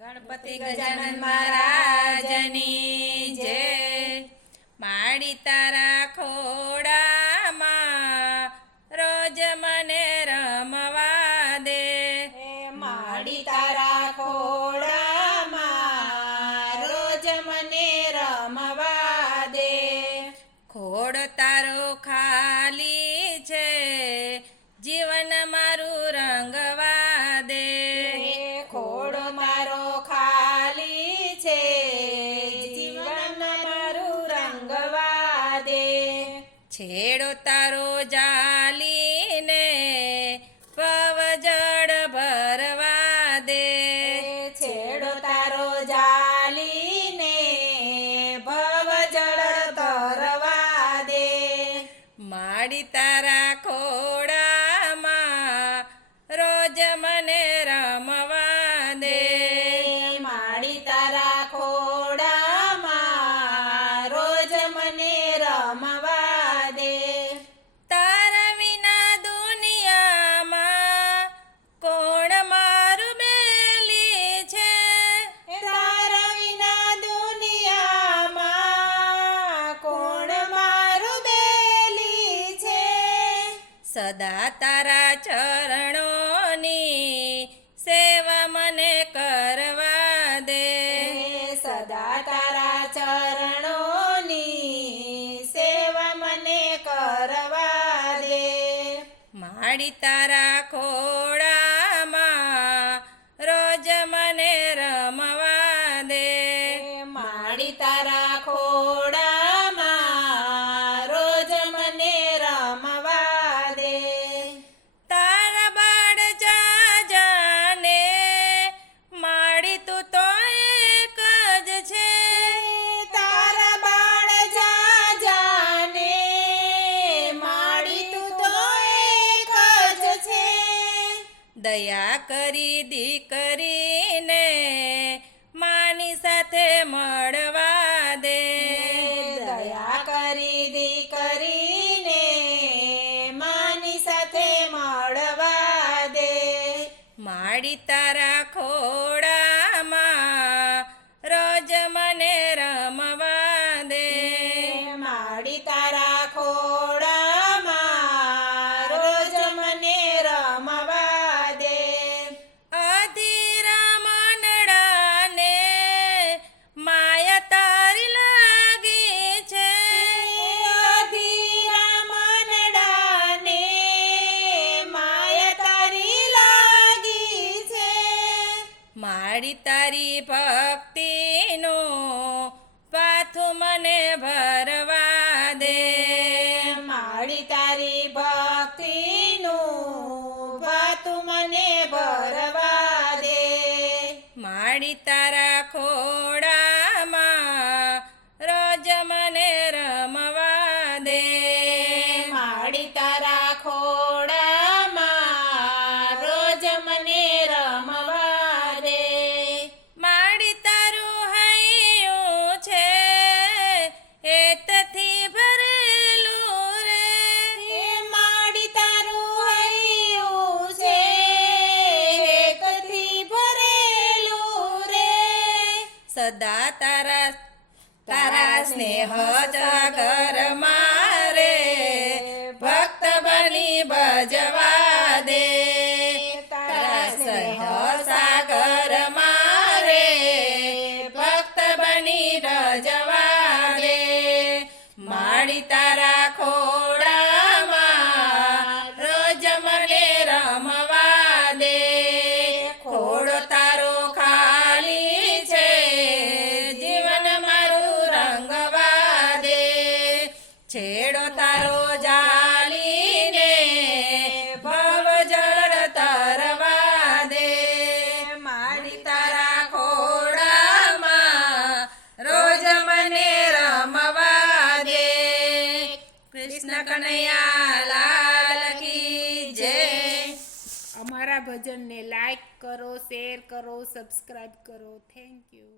ગણપતિ ગજાનન મહારાજની જય। માડી તારા ખોડામાં રોજ મને રમવા દે। માડી તારા ખોડામાં રોજ મને રમવા દે। ખોડ તારો ખાલી છે જીવન મારું રંગવા દે। ખોડ મારો ખાલી છે જીવન મારું રંગવા દે। છેડો તારો જાલીને પવજળ ભરવા દે। છેડો તારો જાલીને ભવજળ તરવા દે। માડી તારા ખોડામાં રોજ મને રમવા દે। માડી તારા ખોડામાં રોજ મને રમવા દે। તારા વિના દુનિયામાં કોણ મારું બેલી છે। તારા વિના દુનિયામાં કોણ મારું બેલી છે। સદા તારા ચરણોની સેવા મને કરવા દે। સદા તારા ચરણોની સેવા મને કરવા દે। માડી તારા ખોડામાં રોજ મને રમવા દે। માડી તારા ખોડામાં રોજ મને રમવા દે। તારા બાળ જાને માડી તું તો એક જ છે। તારા બાળ જાને માડી તું તો એક જ છે। દયા કરી દીકરીને માની સાથે મળવા દે। દયા કરી દીકરીને માની સાથે મળવા દે। માડી તારા ખોડામાં રોજ મને રમવા દે। માડી તારા ખોડામાં રોજ મને રમવા દે। અધીરા મનડાને માયા તારી લાગી છે। અધીરા મનડાને માયા તારી લાગી છે। માડી તારી ભક્તિનો પાથું મને ભરવા દે। માડી તારી ભક્તિનું ભાતું મને ભરવા દે। માડી તારા ખોડામાં રોજ મને રમવા દે। માડી તારા ખોડામાં રોજ મને રમવા દે। માડી તારું હૈયું છે હેતથી ભરેલું રે। માડી તારું હૈયું છે હેતથી ભરેલું રે। સદા તારા સ્નેહ જાગર મારે ભક્ત બની ભજવા દે। તારા સ્નેહ સાગર મારે ભક્ત બની રજવા દે। માડી તારા ખોડામાં રોજ મને રમવા દે। ખોડો તારો ખાલી છે જીવન મારું રંગવા દે। છેડો તારો જાલીને ભવજળ તરવા દે। માડી તારા ખોડામાં રોજ મને રમવા દે। કૃષ્ણ કનૈયા લાલ કી જય। અમારા ભજનને લાઈક કરો, શેર કરો, સબસ્ક્રાઈબ કરો. Thank you.